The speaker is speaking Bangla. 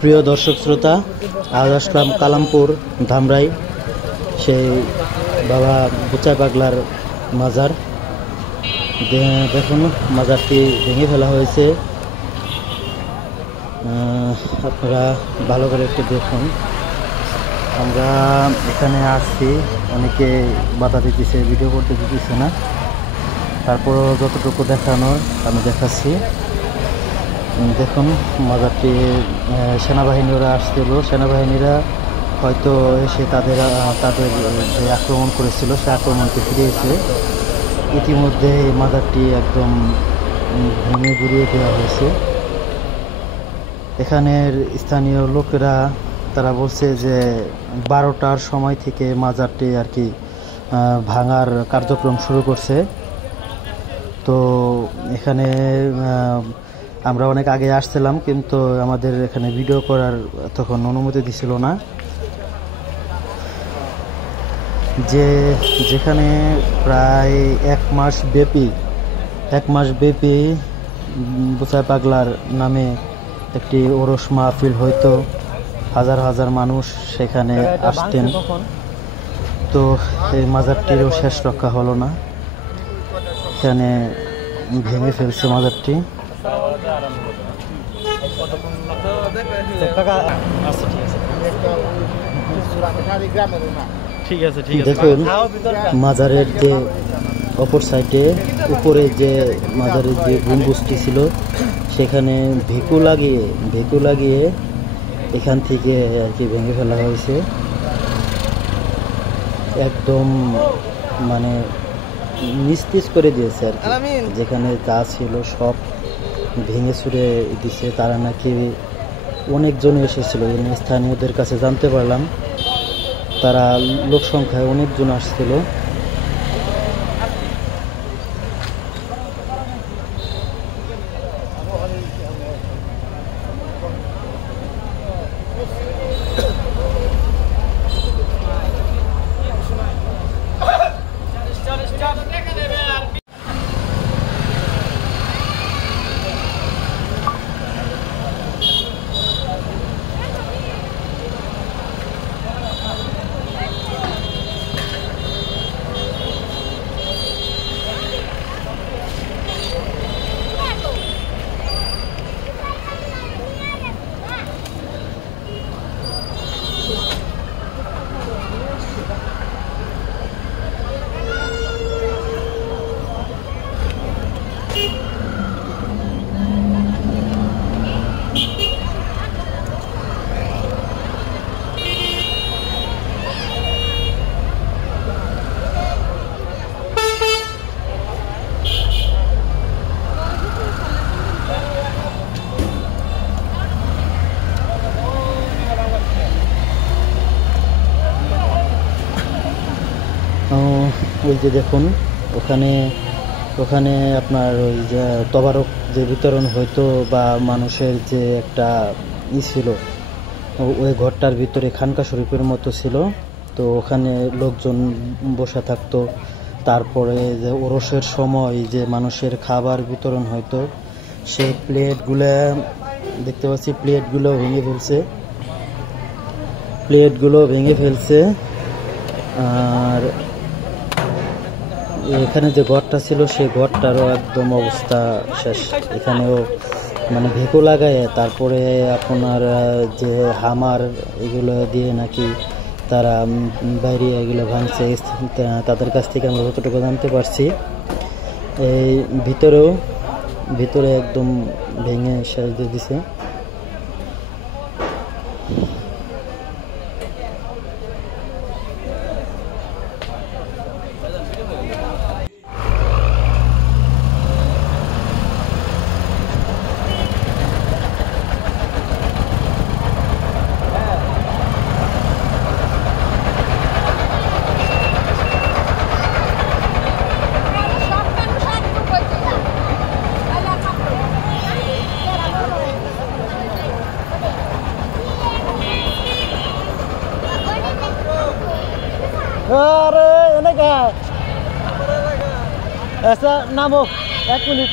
প্রিয় দর্শক শ্রোতা, আজ আসলাম কালামপুর ধামরাই সেই বাবা বুচাই পাগলার মাজার। দেখুন মাজারটি ভেঙে ফেলা হয়েছে, আপনারা ভালো করে একটু দেখুন। আমরা এখানে আসছি, অনেকে বাধা দিতেছে, ভিডিও করতে দিতেছে না, তারপরও যতটুকু দেখানোর আমি দেখাচ্ছি। দেখুন মাজারটি সেনাবাহিনীরা আসছিল, সেনাবাহিনীরা হয়তো এসে তাদের যে আক্রমণ করেছিল সে আক্রমণকে ফিরিয়েছে। ইতিমধ্যে এই মাজারটি একদম ভেঙে গুড়িয়ে দেওয়া হয়েছে। এখানের স্থানীয় লোকেরা তারা বলছে যে 12টার সময় থেকে মাজারটি আর কি ভাঙার কার্যক্রম শুরু করছে। তো এখানে আমরা অনেক আগে আসছিলাম, কিন্তু আমাদের এখানে ভিডিও করার তখন অনুমতি দিছিল না। যেখানে প্রায় এক মাস ব্যাপী বুচাই পাগলার নামে একটি ওরস মাহফিল হইতো, হাজার হাজার মানুষ সেখানে আসতেন। তো এই মাজারটিরও শেষ রক্ষা হলো না, এখানে ভেঙে ফেলছে মাজারটি। দেখুন মাজারের যে অপর সাইডে উপরে যে মাজারের যে গম্বুজটি ছিল সেখানে ভেকু লাগিয়ে এখান থেকে আর কি ভেঙে ফেলা হয়েছে। একদম মানে নিস্তেজ করে দিয়েছে আর কি, যেখানে যা ছিল সব ভেঙে ছুড়ে দিছে। তারা নাকি অনেকজন এসেছিল, স্থানীয়দের কাছে জানতে পারলাম তারা লোক সংখ্যায় অনেকজন আসছিল। ওই যে দেখুন ওখানে আপনার ওই যে তবারক যে বিতরণ হইতো বা মানুষের যে একটা ছিল, ওই ঘরটার ভিতরে খানকা শরীফের মতো ছিল। তো ওখানে লোকজন বসে থাকতো। তারপরে যে ওরসের সময় যে মানুষের খাবার বিতরণ হইতো, সেই প্লেটগুলো দেখতে পাচ্ছি, প্লেটগুলো ভেঙে ফেলছে। আর এখানে যে ঘরটা ছিল সেই ঘরটারও একদম অবস্থা শেষ। এখানেও মানে ভেকু লাগায়, তারপরে আপনার যে হামার এগুলো দিয়ে নাকি তারা বাইরে এগুলো ভাঙছে। তাদের কাছ থেকে আমরা যতটুকু জানতে পারছি, এই ভিতরে একদম ভেঙে শেষ দিয়ে দিছে। अरे एने क्या ऐसा नाम हो 1 मिनट